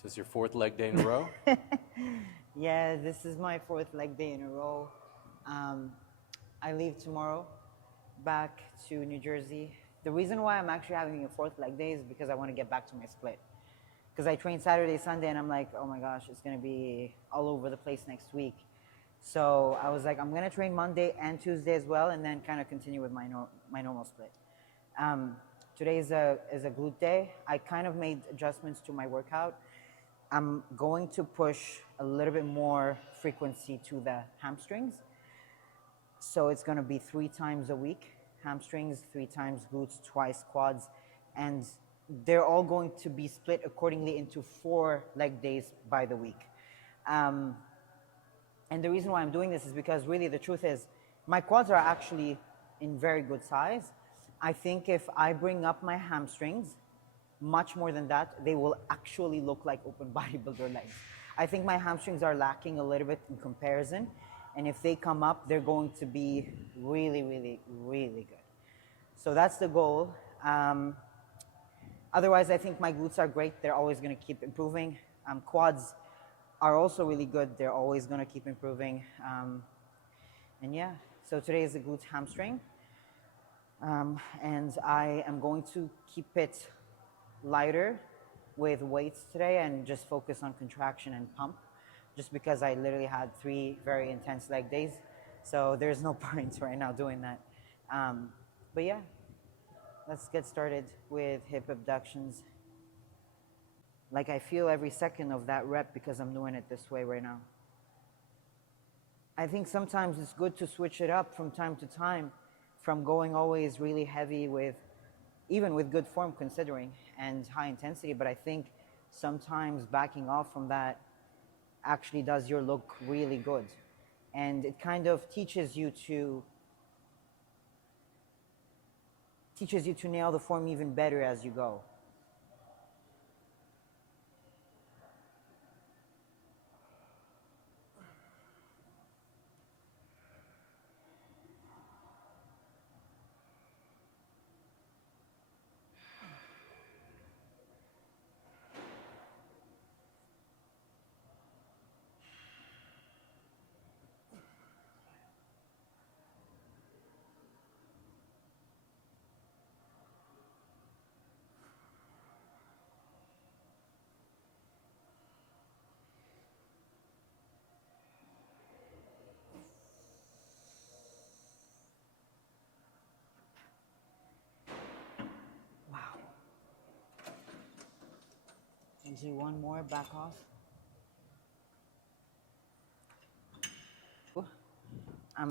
Is this your fourth leg day in a row? Yeah, this is my fourth leg day in a row. I leave tomorrow back to New Jersey. The reason why I'm actually having a fourth leg day is because I want to get back to my split. Because I train Saturday, Sunday, and I'm like, oh my gosh, it's going to be all over the place next week. So I was like, I'm going to train Monday and Tuesday as well, and then kind of continue with my normal split. Today is a glute day. I kind of made adjustments to my workout. I'm going to push a little bit more frequency to the hamstrings. So it's going to be 3 times a week, hamstrings, 3 times glutes, twice quads, and they're all going to be split accordingly into 4 leg days by the week. And the reason why I'm doing this is because really the truth is my quads are actually in very good size. I think if I bring up my hamstrings much more than that, they will actually look like open bodybuilder legs. I think my hamstrings are lacking a little bit in comparison. And if they come up, they're going to be really, really, really good. So that's the goal. Otherwise, I think my glutes are great. They're always going to keep improving. Quads are also really good. They're always going to keep improving. And yeah, so today is the glute hamstring. And I am going to keep it lighter with weights today and just focus on contraction and pump, just because I literally had 3 very intense leg days. So there's no point right now doing that. But yeah, let's get started with hip abductions. Like I feel every second of that rep because I'm doing it this way right now. I think sometimes it's good to switch it up from time to time, from going always really heavy with, even with good form considering, and high intensity, but I think sometimes backing off from that actually does your look really good. And it kind of teaches you to nail the form even better as you go. And do one more, back off.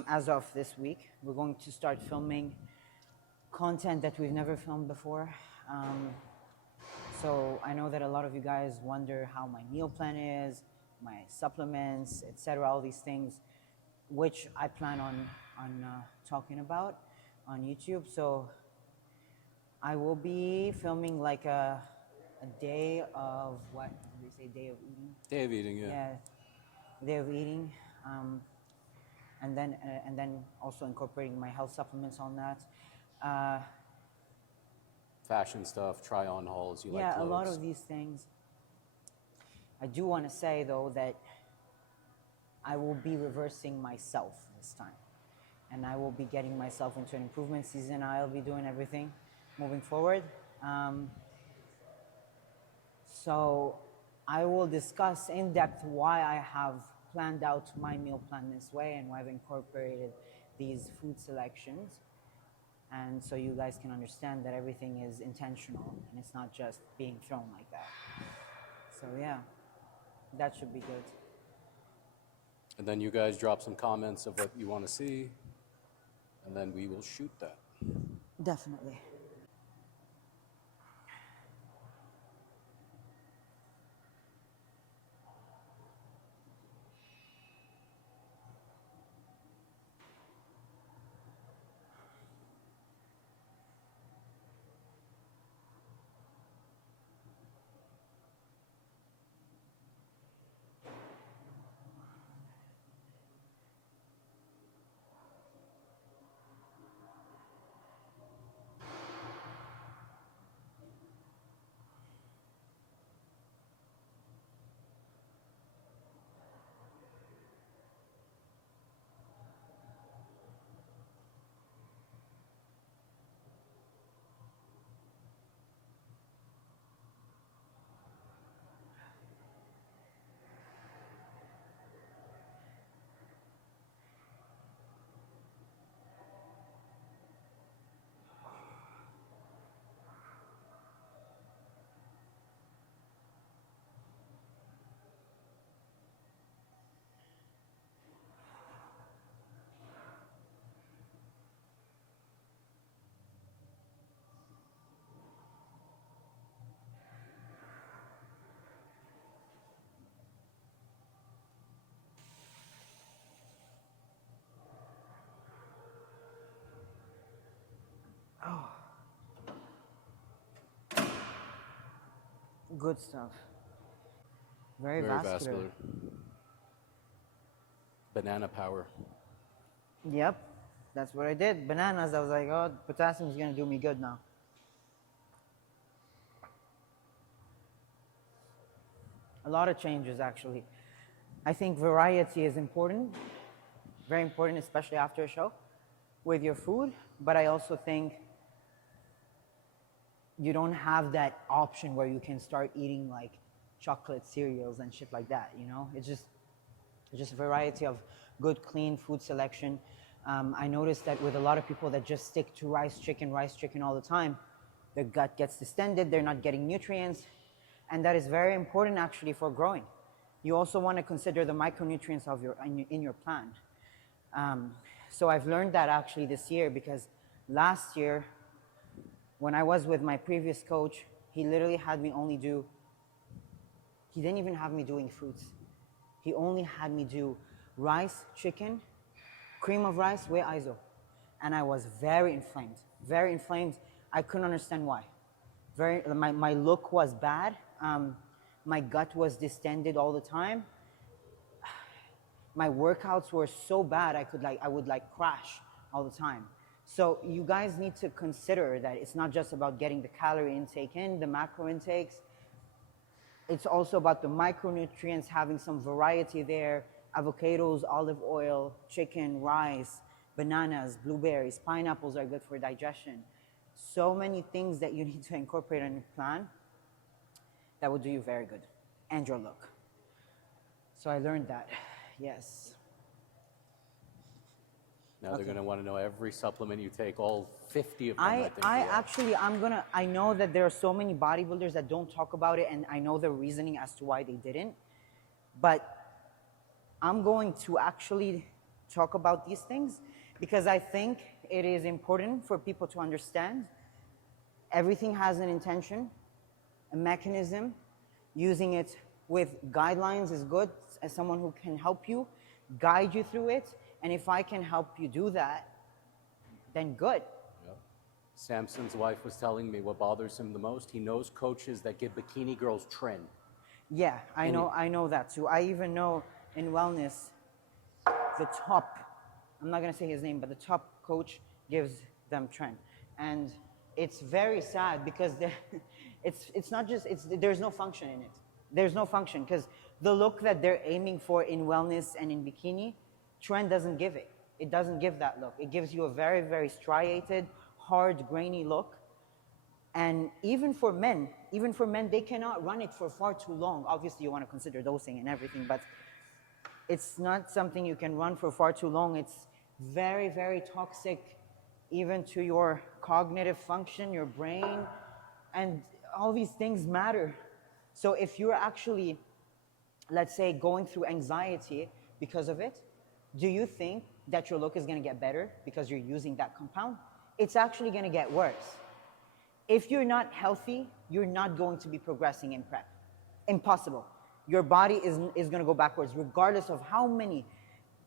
As of this week, we're going to start filming content that we've never filmed before. So I know that a lot of you guys wonder how my meal plan is, my supplements, etc., all these things, which I plan on talking about on YouTube. So I will be filming like a day of, what do they say, day of eating? Day of eating, yeah. Yeah, day of eating. And then also incorporating my health supplements on that. Fashion stuff, try on hauls, you like clothes. Yeah, a lot of these things. I do want to say though that I will be reversing myself this time. And I will be getting myself into an improvement season. I'll be doing everything moving forward. So I will discuss in depth why I have planned out my meal plan this way and why I've incorporated these food selections. And so you guys can understand that everything is intentional and it's not just being thrown like that. So yeah, that should be good. And then you guys drop some comments of what you want to see, and then we will shoot that. Definitely. Good stuff. Very Very vascular. vascular. Banana power. Yep, that's what I did. Bananas, I was like, oh, potassium is going to do me good now. A lot of changes, actually. I think variety is important, very important, especially after a show, with your food. But I also think you don't have that option where you can start eating like chocolate cereals and shit like that, you know? It's just a variety of good, clean food selection. I noticed that with a lot of people that just stick to rice, chicken all the time, their gut gets distended, they're not getting nutrients, and that is very important actually for growing. You also want to consider the micronutrients of in your plant. So I've learned that actually this year, because last year, when I was with my previous coach, he literally had me only do, he didn't even have me doing fruits. He only had me do rice, chicken, cream of rice, whey iso. And I was very inflamed, very inflamed. I couldn't understand why. My look was bad. My gut was distended all the time. My workouts were so bad, I would crash all the time. So you guys need to consider that it's not just about getting the calorie intake in, the macro intakes. It's also about the micronutrients, having some variety there. Avocados, olive oil, chicken, rice, bananas, blueberries, pineapples are good for digestion. So many things that you need to incorporate in your plan that will do you very good, and your look. So I learned that, yes. Now they're going to want to know every supplement you take, all 50 of them, I think. I know that there are so many bodybuilders that don't talk about it, and I know the reasoning as to why they didn't. But I'm going to actually talk about these things because I think it is important for people to understand everything has an intention, a mechanism. Using it with guidelines is good, as someone who can help you, guide you through it. And if I can help you do that, then good. Yep. Samson's wife was telling me what bothers him the most. He knows coaches that give bikini girls Tren. Yeah, I know that too. I even know in wellness, the top, I'm not gonna say his name, but the top coach gives them Tren. And it's very sad because it's not just, there's no function in it. There's no function because the look that they're aiming for in wellness and in bikini, Tren doesn't give it. It doesn't give that look. It gives you a very, very striated, hard, grainy look. And even for men, they cannot run it for far too long. Obviously, you want to consider dosing and everything, but it's not something you can run for far too long. It's very, very toxic, even to your cognitive function, your brain, and all these things matter. So if you're actually, let's say, going through anxiety because of it, do you think that your look is going to get better because you're using that compound? It's actually going to get worse. If you're not healthy, you're not going to be progressing in prep. Impossible. Your body is going to go backwards, regardless of how many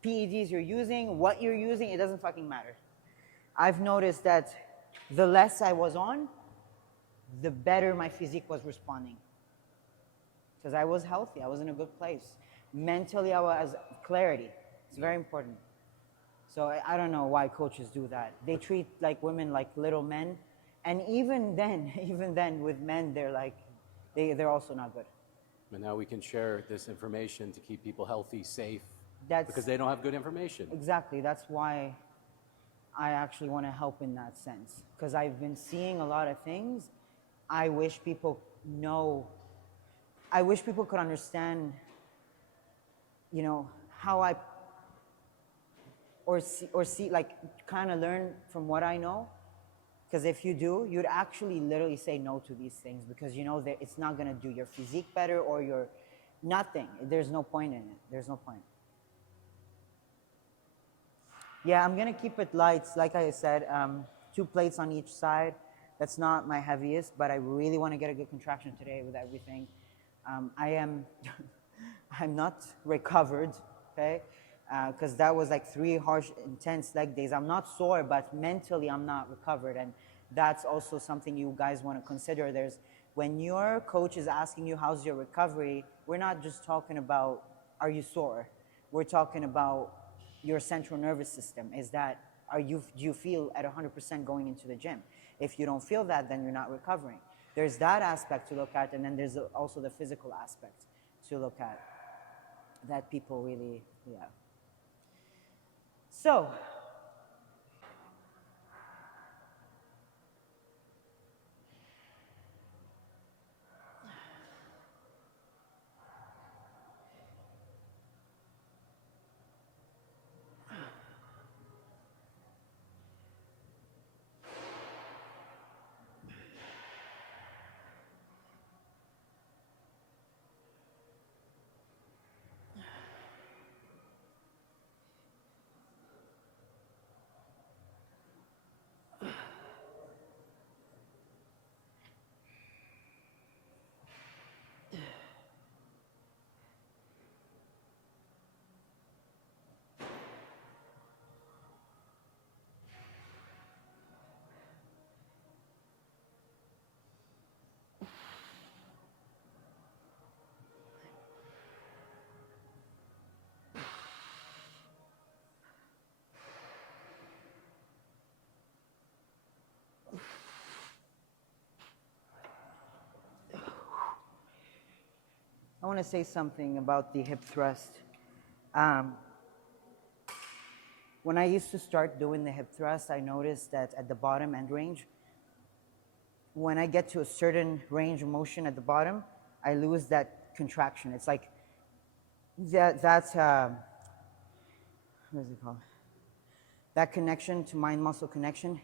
PEDs you're using, what you're using, it doesn't fucking matter. I've noticed that the less I was on, the better my physique was responding. Because I was healthy, I was in a good place. Mentally, I was clarity. It's very important. So I don't know why coaches do that. They treat like women like little men. And even then with men, they're like, they're also not good. But now we can share this information to keep people healthy, safe, That's, because they don't have good information. Exactly, that's why I actually want to help in that sense. Because I've been seeing a lot of things. I wish people could understand, you know, how I, or see, like, kind of learn from what I know. Because if you do, you'd actually literally say no to these things because you know that it's not going to do your physique better or your nothing. There's no point in it. There's no point. Yeah, I'm going to keep it light. Like I said, 2 plates on each side. That's not my heaviest, but I really want to get a good contraction today with everything. I'm not recovered, okay? Because that was like 3 harsh, intense leg days. I'm not sore, but mentally I'm not recovered. And that's also something you guys want to consider. There's When your coach is asking you how's your recovery, we're not just talking about are you sore. We're talking about your central nervous system. Do you feel at 100% going into the gym? If you don't feel that, then you're not recovering. There's that aspect to look at, and then there's also the physical aspect to look at that people really, yeah. So, I want to say something about the hip thrust. When I used to start doing the hip thrust, I noticed that at the bottom end range, when I get to a certain range of motion at the bottom, I lose that contraction. It's like that's what is it called? That connection to mind-muscle connection,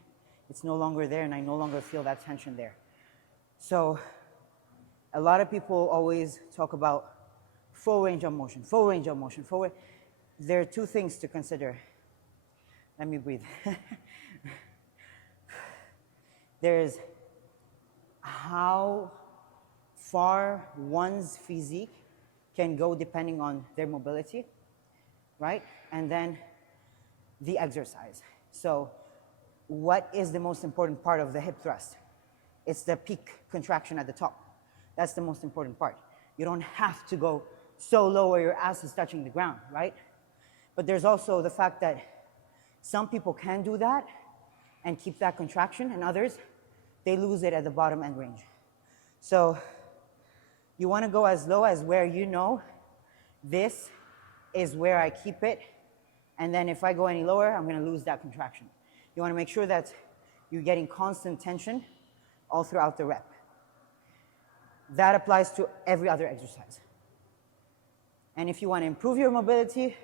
it's no longer there, and I no longer feel that tension there. So a lot of people always talk about full range of motion, full range of motion, There are two things to consider. Let me breathe. There's how far one's physique can go depending on their mobility, right? And then the exercise. So what is the most important part of the hip thrust? It's the peak contraction at the top. That's the most important part. You don't have to go so low where your ass is touching the ground, right? But there's also the fact that some people can do that and keep that contraction, and others, they lose it at the bottom end range. So you want to go as low as where you know this is where I keep it, and then if I go any lower, I'm going to lose that contraction. You want to make sure that you're getting constant tension all throughout the rep. That applies to every other exercise. And if you want to improve your mobility,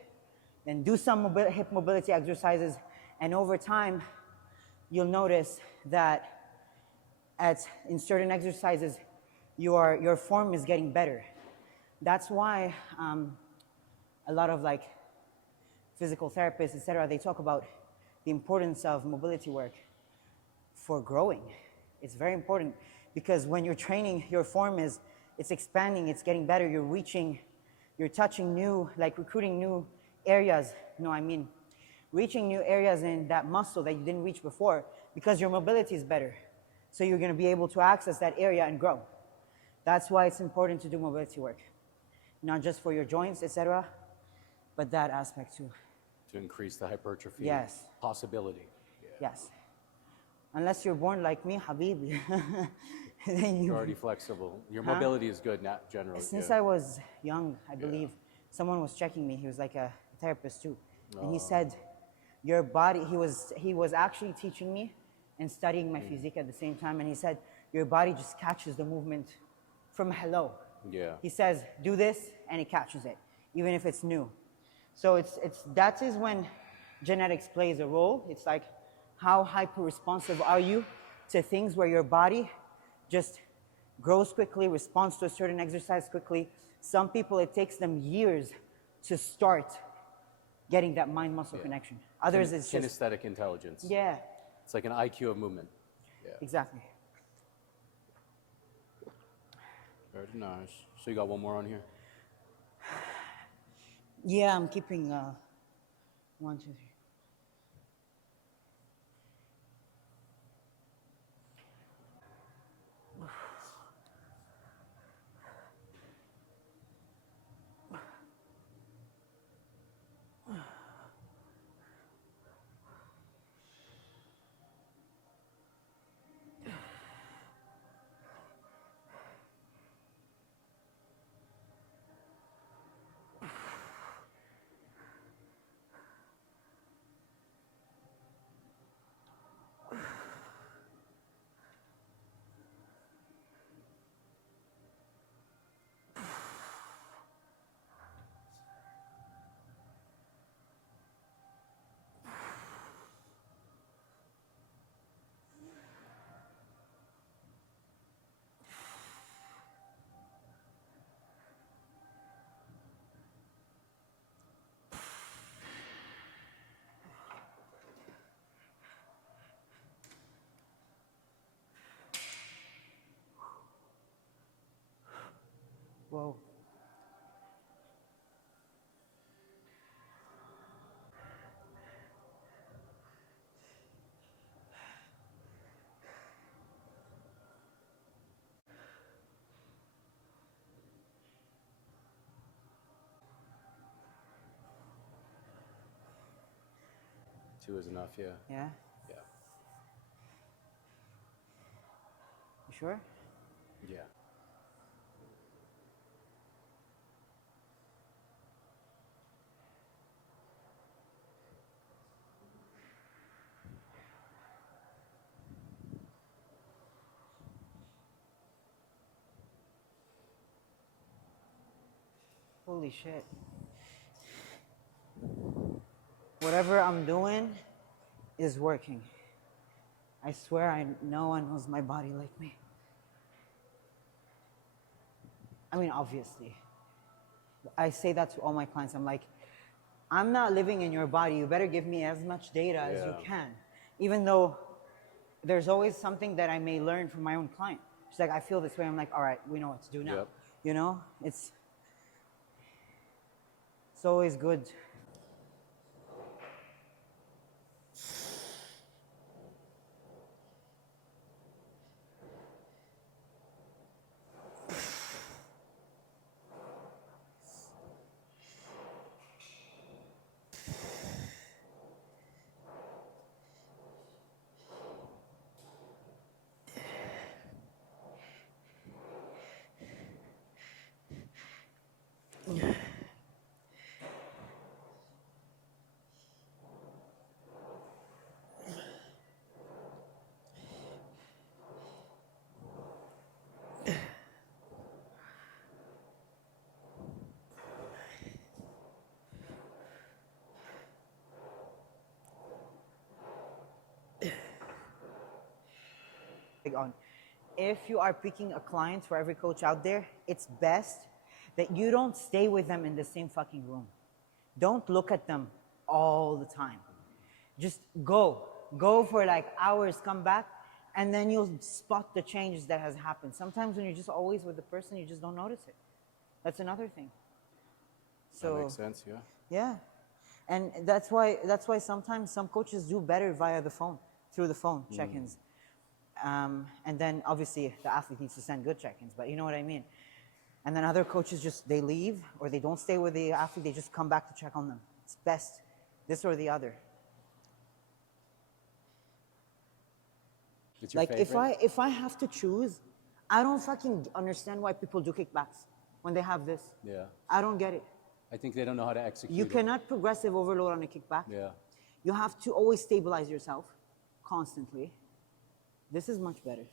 then do some hip mobility exercises, and over time, you'll notice that in certain exercises, your form is getting better. That's why a lot of like physical therapists, etc., they talk about the importance of mobility work for growing. It's very important because when you're training, your form it's expanding, it's getting better, you're touching new, like recruiting new areas, reaching new areas in that muscle that you didn't reach before because your mobility is better. So you're going to be able to access that area and grow. That's why it's important to do mobility work. Not just for your joints, etc., but that aspect too. To increase the hypertrophy Yes. possibility. Yeah. Yes. Unless you're born like me, Habibi. Then You're already flexible. Your mobility is good generally. Since I was young, I believe, someone was checking me. He was like a therapist too. And he said, your body, he was actually teaching me and studying my physique at the same time. And he said, your body just catches the movement from hello. Yeah. He says, do this, and it catches it, even if it's new. So that is when genetics plays a role. It's like, how hyper-responsive are you to things where your body just grows quickly, responds to a certain exercise quickly. Some people, it takes them years to start getting that mind-muscle connection. Others, it's just... Kinesthetic intelligence. Yeah. It's like an IQ of movement. Yeah. Exactly. Very nice. So you got one more on here? Yeah, I'm keeping 1, 2, 3. Whoa. Two is enough, yeah. Yeah? Yeah. You sure? Yeah. Holy shit. Whatever I'm doing is working. I swear no one knows my body like me. I mean, obviously. I say that to all my clients. I'm like, I'm not living in your body. You better give me as much data as you Yeah. can. Even though there's always something that I may learn from my own client. She's like, I feel this way. I'm like, all right, we know what to do now. Yep. You know, it's always good. On. If you are picking a client for every coach out there, it's best that you don't stay with them in the same fucking room. Don't look at them all the time. Just go. Go for like hours, come back, and then you'll spot the changes that has happened. Sometimes when you're just always with the person, you just don't notice it. That's another thing. So That makes sense, yeah. yeah. And that's why sometimes some coaches do better via the phone, through the phone, check-ins. And then obviously the athlete needs to send good check-ins, but you know what I mean. And then other coaches just, they leave or they don't stay with the athlete, they just come back to check on them. It's best, this or the other. It's your Like favorite? if I have to choose, I don't fucking understand why people do kickbacks when they have this. Yeah. I don't get it. I think they don't know how to execute You it. cannot progressive overload on a kickback. Yeah. You have to always stabilize yourself constantly. This is much better.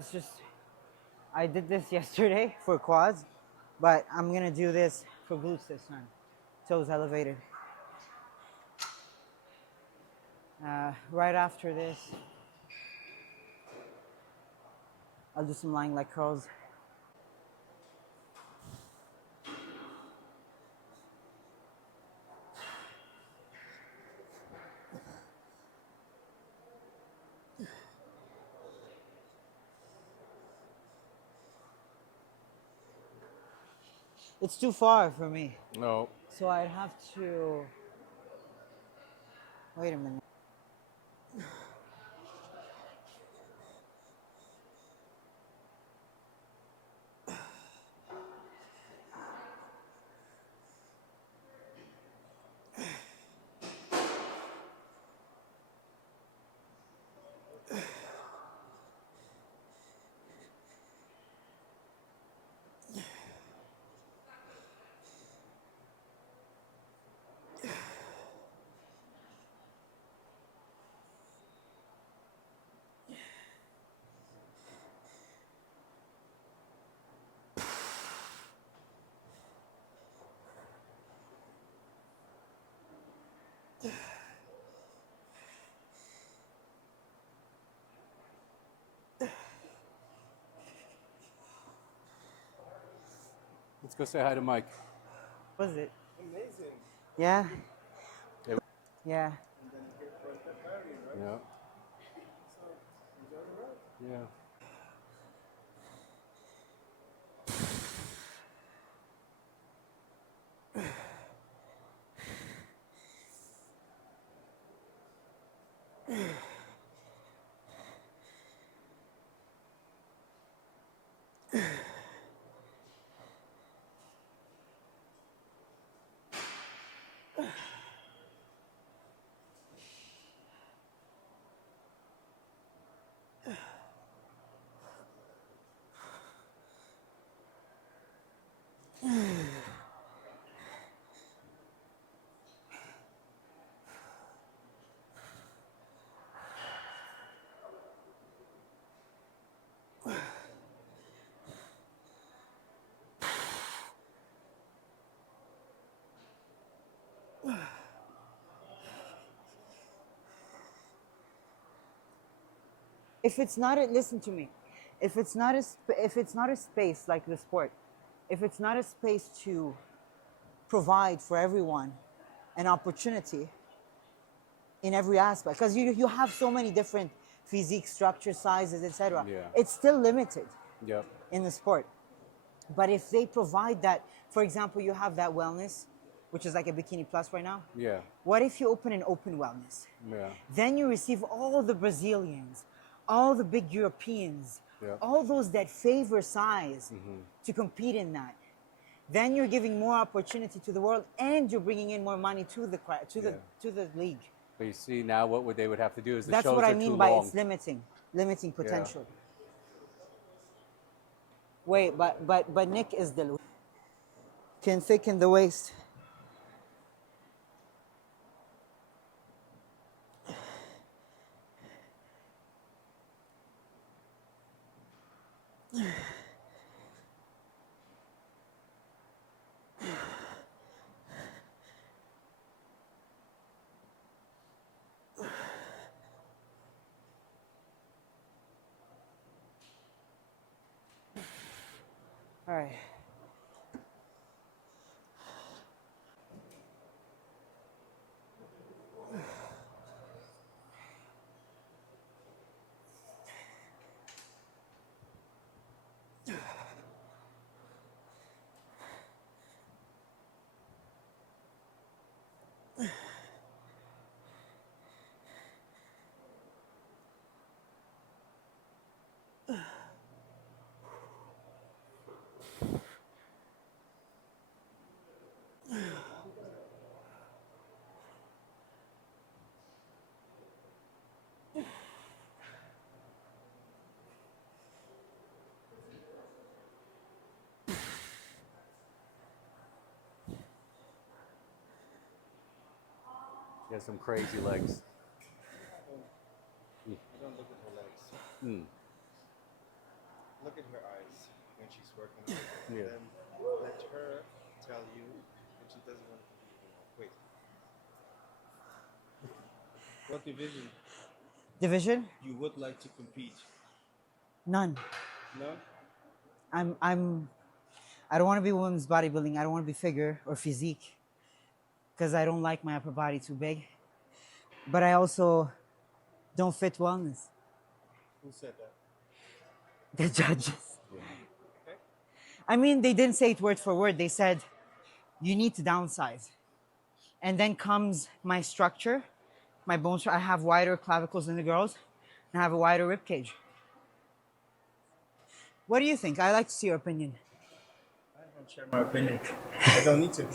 It's just, I did this yesterday for quads, but I'm gonna do this for glutes this time. Toes elevated. Right after this, I'll do some lying leg curls. It's too far for me. No. So I'd have to, wait a minute. Let's go say hi to Mike. Was it? Amazing. Yeah. Yeah. Yeah. And then here for the ferry, right? Yeah. So enjoy the ride. Yeah. If it's not a, listen to me, if it's not a if it's not a space like the sport, if it's not a space to provide for everyone an opportunity in every aspect, because you have so many different physique structure, sizes, etc. Yeah. It's still limited Yep. in the sport. But if they provide that, for example, you have that wellness, which is like a Bikini Plus right now. Yeah. What if you open an open wellness? Yeah. Then you receive all the Brazilians, all the big Europeans, Yeah. all those that favor size to compete in that. Then you're giving more opportunity to the world, and you're bringing in more money to the to the league. But you see now what they would have to do is the That's shows what I are too mean by long. it's limiting potential. Wait, but Nick is the can thicken the waist. All right. He has some crazy legs. I don't look at her legs. Hmm. Look at her eyes when she's working out. Yeah. Then let her tell you that she doesn't want to compete anymore. Wait. What division Division? you would like to compete? None. No? I don't want to be women's bodybuilding. I don't want to be figure or physique because I don't like my upper body too big. But I also don't fit wellness. Who said that? The judges. Okay. I mean, they didn't say it word for word. They said, you need to downsize. And then comes my structure, my bone structure. I have wider clavicles than the girls, and I have a wider rib cage. What do you think? I like to see your opinion. I don't share my opinion. I don't need to.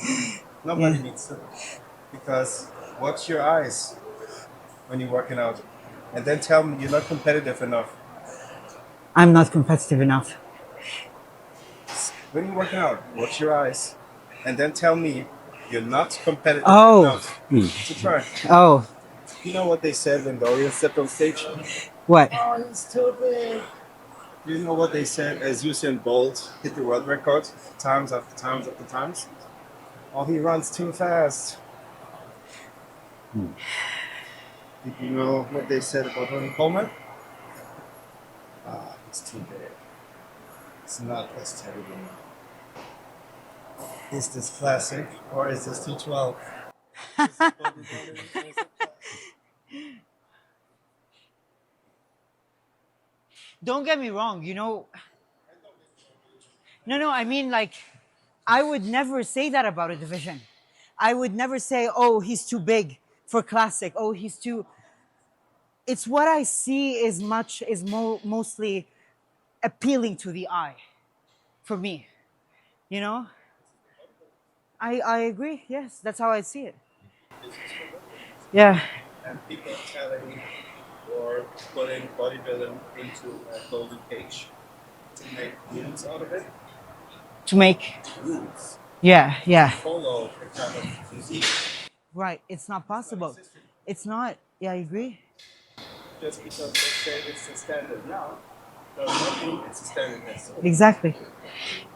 Nobody needs to. Because watch your eyes when you're working out. And then tell me you're not competitive enough. I'm not competitive enough. When you're working out, watch your eyes. And then tell me you're not competitive Oh. enough to try. Oh, You know what they said when Dorian stepped on stage? what? Oh, he's too big. You know what they said as Usain Bolt hit the world record times after times after times? Oh, he runs too fast. Did you know what they said about Ronnie Coleman? Ah, he's too big. It's not as terrible. Is this classic or is this 212? Don't get me wrong, you know. No, I mean, like, I would never say that about a division. I would never say, oh, he's too big for classic. Oh, he's too. It's what I see mostly appealing to the eye for me. You know? I agree. Yes, that's how I see it. Yeah. And people telling me or putting bodybuilding into a golden cage to make memes out of it. To make. Rules. Yeah. Follow a kind of physique. Right. It's not possible. It's not. Yeah, I agree. Just because they say it's the standard now, does not mean it's the standard next to it. Exactly.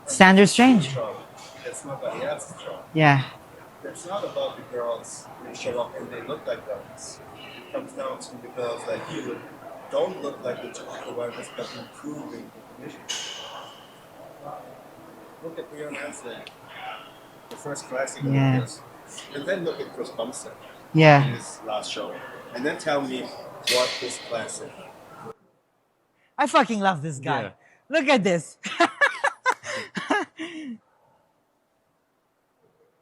Standards change. That's nobody else's job. Yeah. It's not about the girls who show up and they look like girls. It comes down to the girls like you who don't look like the typical ones, but improving the condition. Look at Leon Hansen, the first classic Yeah. Olympians. And then look at Chris Bumstead in Yeah. his last show. And then tell me what is classic. I fucking love this guy. Yeah. Look at this.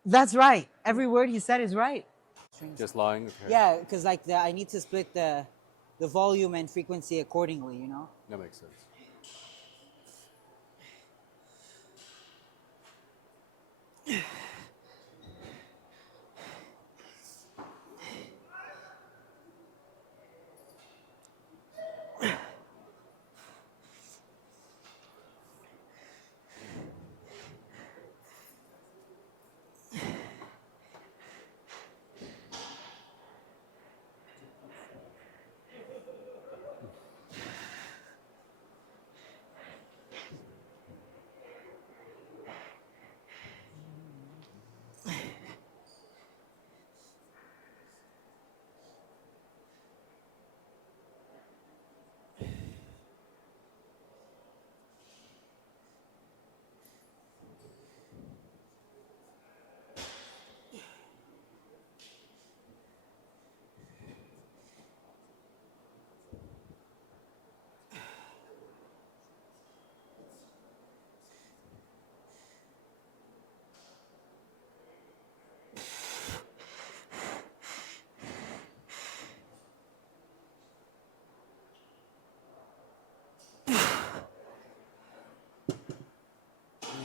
That's right. Every word he said is right. Just lying? Okay. Yeah, because like I need to split the volume and frequency accordingly, you know? That makes sense.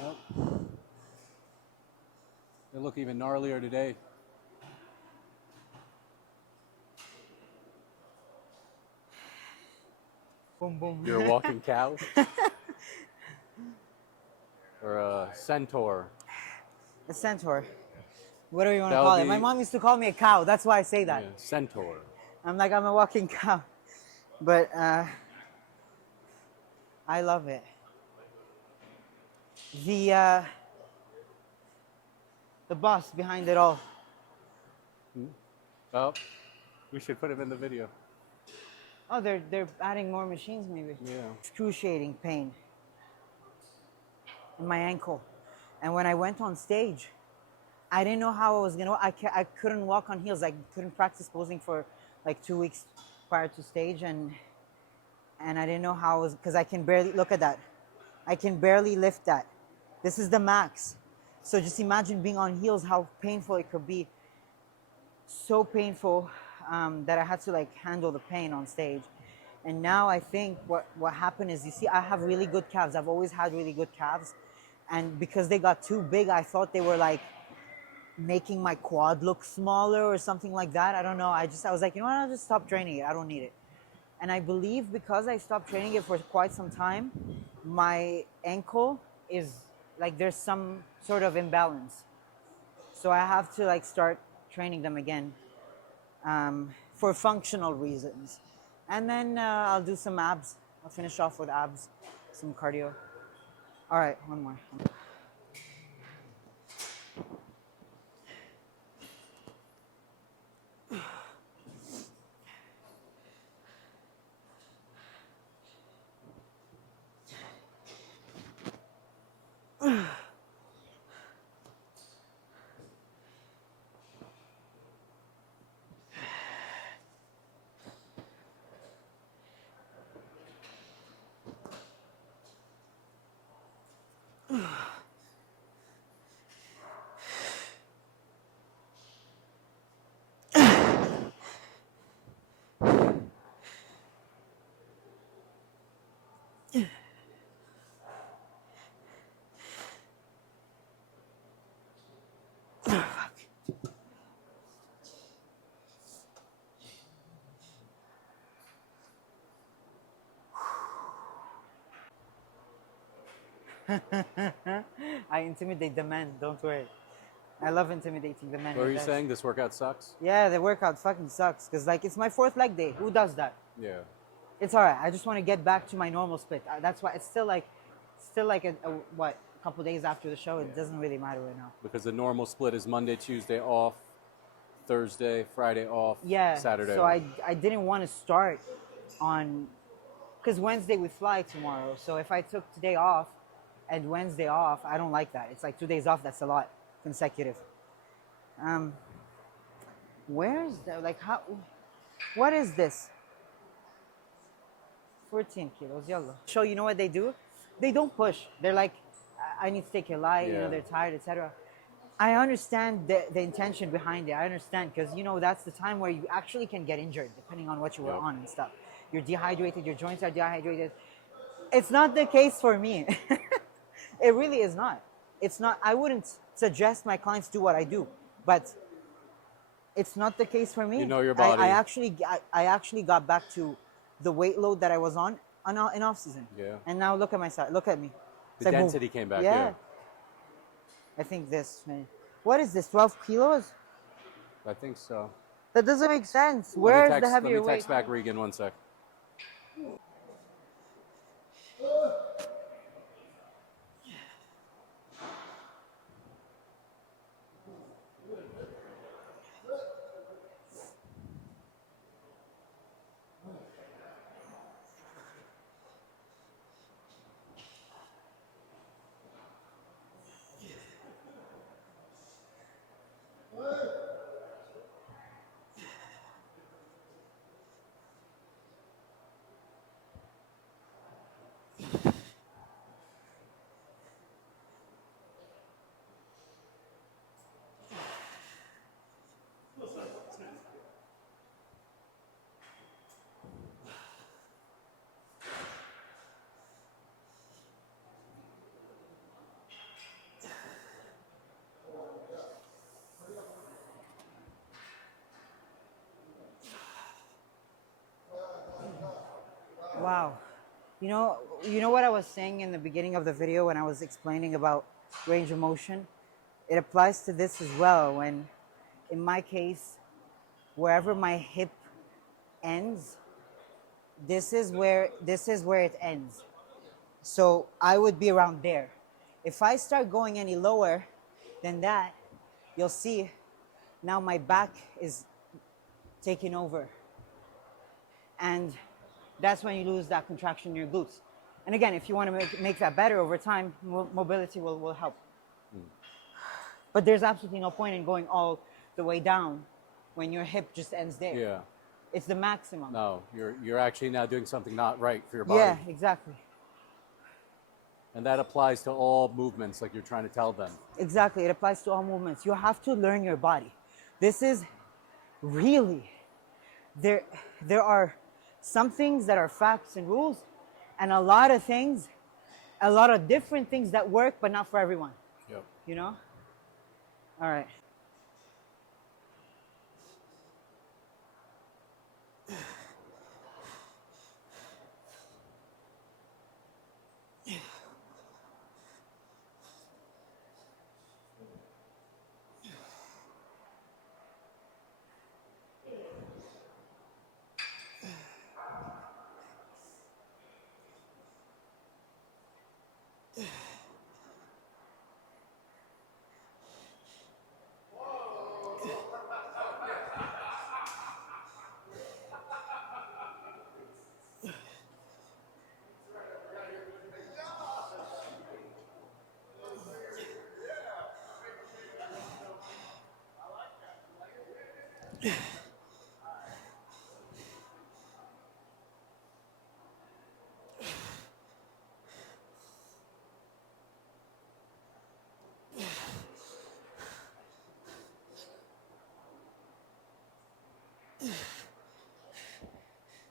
Yep. They look even gnarlier today. Boom, boom. You're a walking cow? Or a centaur? A centaur. Whatever you want to That would call it. My be- mom used to call me a cow. That's why I say that. Yeah, centaur. I'm like, I'm a walking cow. But I love it. The boss behind it all. Oh, we should put him in the video. Oh, they're adding more machines maybe. Yeah. Excruciating pain in my ankle. And when I went on stage, I didn't know how I was gonna. I couldn't walk on heels. I couldn't practice posing for like 2 weeks prior to stage, and I didn't know how I was, because I can barely look at that. I can barely lift that. This is the max. So just imagine being on heels, how painful it could be. So painful that I had to like handle the pain on stage. And now I think what happened is, you see, I have really good calves. I've always had really good calves. And because they got too big, I thought they were like making my quad look smaller or something like that. I don't know. I was like, you know what, I'll just stop training it. I don't need it. And I believe because I stopped training it for quite some time, my ankle is like, there's some sort of imbalance. So I have to like start training them again for functional reasons. And then I'll do some abs. I'll finish off with abs, some cardio. All right, one more. I intimidate the men, don't worry. I love intimidating the men. What are with you this. saying? This workout sucks? Yeah, the workout fucking sucks. Because, like, it's my 4th leg day. Who does that? Yeah. It's all right. I just want to get back to my normal split. That's why it's still like a couple days after the show. It doesn't really matter right now. Because the normal split is Monday, Tuesday off, Thursday, Friday off, Yeah. Saturday So off. I didn't want to start on, because Wednesday we fly tomorrow. So if I took today off and Wednesday off, I don't like that. It's like 2 days off. That's a lot consecutive. Where is that? Like how? What is this? 14 kilos, yalla. So you know what they do? They don't push. They're like, I need to take a lie, you know, Yeah. they're tired, etc. I understand the intention behind it. I understand because, you know, that's the time where you actually can get injured depending on what you were Yep. on and stuff. You're dehydrated, your joints are dehydrated. It's not the case for me. It really is not. It's not, I wouldn't suggest my clients do what I do, but it's not the case for me. You know your body. I actually got back to the weight load that I was on in off season. Yeah. And now look at my side. Look at me. It's The like, boom. density came back, yeah. I think this, man. What is this? 12 kilos? I think so. That doesn't make sense. Let Where's me the heavier Let me text weight? back Regan 1 sec. Wow. You know what I was saying in the beginning of the video when I was explaining about range of motion? It applies to this as well when, in my case, wherever my hip ends, this is where it ends. So I would be around there. If I start going any lower than that, you'll see now my back is taking over. And that's when you lose that contraction in your glutes. And again, if you want to make that better over time, mobility will help. But there's absolutely no point in going all the way down when your hip just ends there. Yeah. It's the maximum. No, you're actually now doing something not right for your body. Yeah, exactly. And that applies to all movements, like you're trying to tell them. Exactly. It applies to all movements. You have to learn your body. This is really, there are some things that are facts and rules, and a lot of things, a lot of different things that work, but not for everyone. Yep. You know? All right.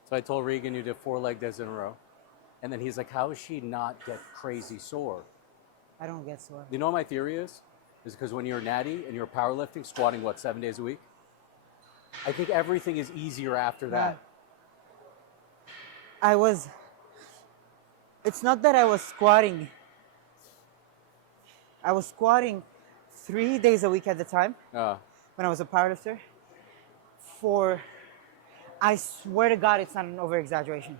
So I told Regan you did 4 leg days in a row. And then he's like, how does she not get crazy sore? I don't get sore. You know what my theory is? Is because when you're natty and you're powerlifting, squatting, 7 days a week? I think everything is easier after that. It's not that I was squatting I was squatting 3 days a week at the time when I was a powerlifter. For, I swear to God, it's not an over exaggeration.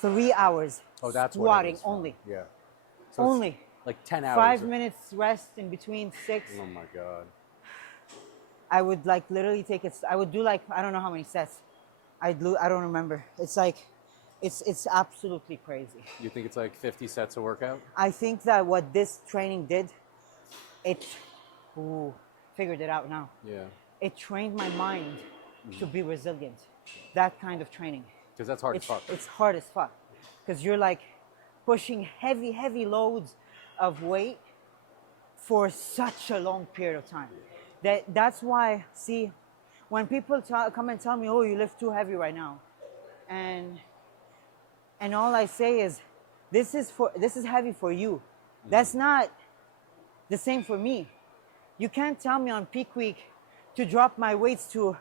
3 hours Oh, that's what it squatting is from. only. Yeah. So it's Only. like 10 hours. 5 minutes rest in between 6. Oh my God. I would like literally take it. I would do like, I don't know how many sets. I don't remember. It's like, it's absolutely crazy. You think it's like 50 sets a workout? I think that what this training did, it, figured it out now. Yeah. It trained my mind to be resilient. That kind of training. Because that's hard as fuck. It's hard as fuck. Because you're like pushing heavy loads of weight for such a long period of time. That's why, see, when people come and tell me, oh, you lift too heavy right now. And all I say is, this is heavy for you. That's not the same for me. You can't tell me on peak week to drop my weights to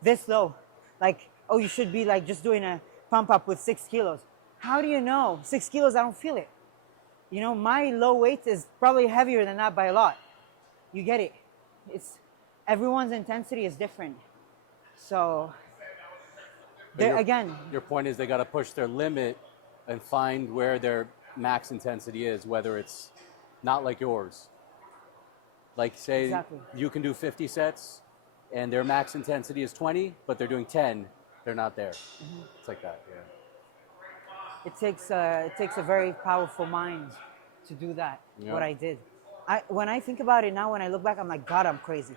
this low. Like, oh, you should be like just doing a pump up with 6 kilos. How do you know? 6 kilos, I don't feel it. You know, my low weight is probably heavier than that by a lot. You get it? Everyone's intensity is different. So, again. Your point is they got to push their limit and find where their max intensity is, whether it's not like yours. Like say Exactly. you can do 50 sets and their max intensity is 20, but they're doing 10, they're not there. It's like that, yeah. It takes a very powerful mind to do that, what I did. When I think about it now, when I look back, I'm like, God, I'm crazy.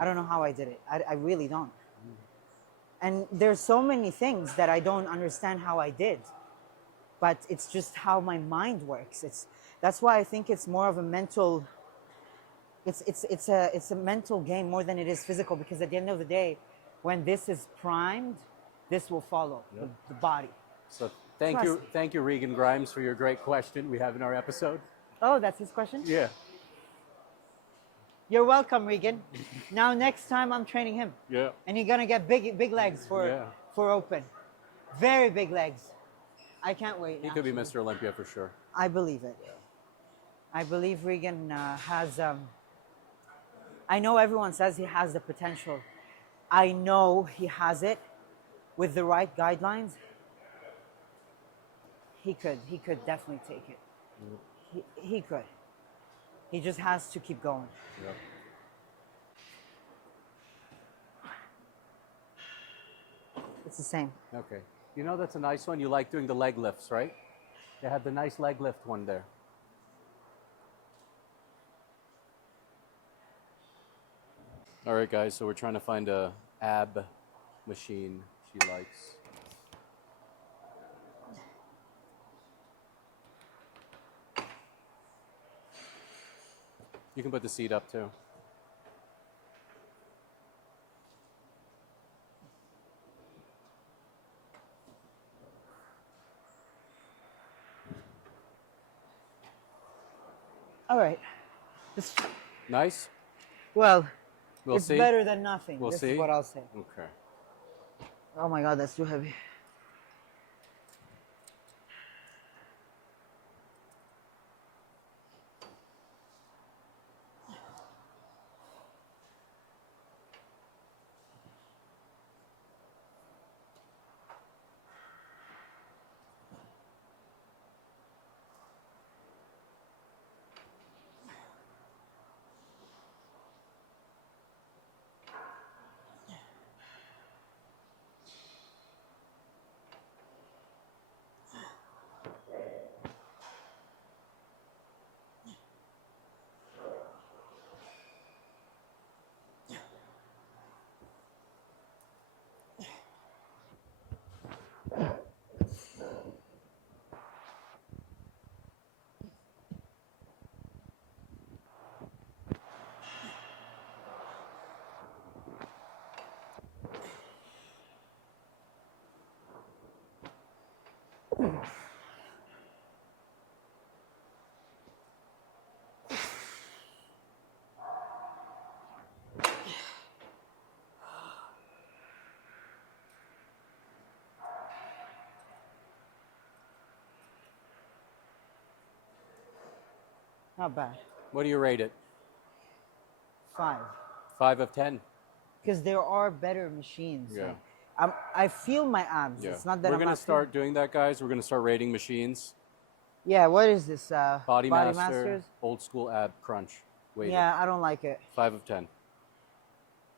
I don't know how I did it. I really don't. And there's so many things that I don't understand how I did. But it's just how my mind works. That's why I think it's more of a mental. It's a mental game more than it is physical, because at the end of the day, when this is primed, this will follow the body. So thank you, Regan Grimes, for your great question we have in our episode. Oh, that's his question? Yeah. You're welcome, Regan. Now next time I'm training him. Yeah. And you're gonna get big legs for open. Very big legs. I can't wait. He could be Mr. Olympia for sure. I believe it. I believe Regan has. I know everyone says he has the potential. I know he has it. With the right guidelines, he could definitely take it. He could. He just has to keep going. Yep. It's the same. Okay. You know, that's a nice one. You like doing the leg lifts, right? They have the nice leg lift one there. All right, guys, so we're trying to find a ab machine she likes. You can put the seat up too. All right. Nice? Well, We'll it's see. better than nothing. We'll this see. is what I'll say. Okay. Oh my God, that's too heavy. Not bad. What do you rate it? 5. 5 of 10? Because there are better machines. Yeah. Like, I feel my abs. Yeah. It's not that We're I'm going to not start doing that, guys. We're going to start rating machines. Yeah, what is this? Body Master, Masters? old school ab crunch. Weighted. Yeah, I don't like it. 5 of 10.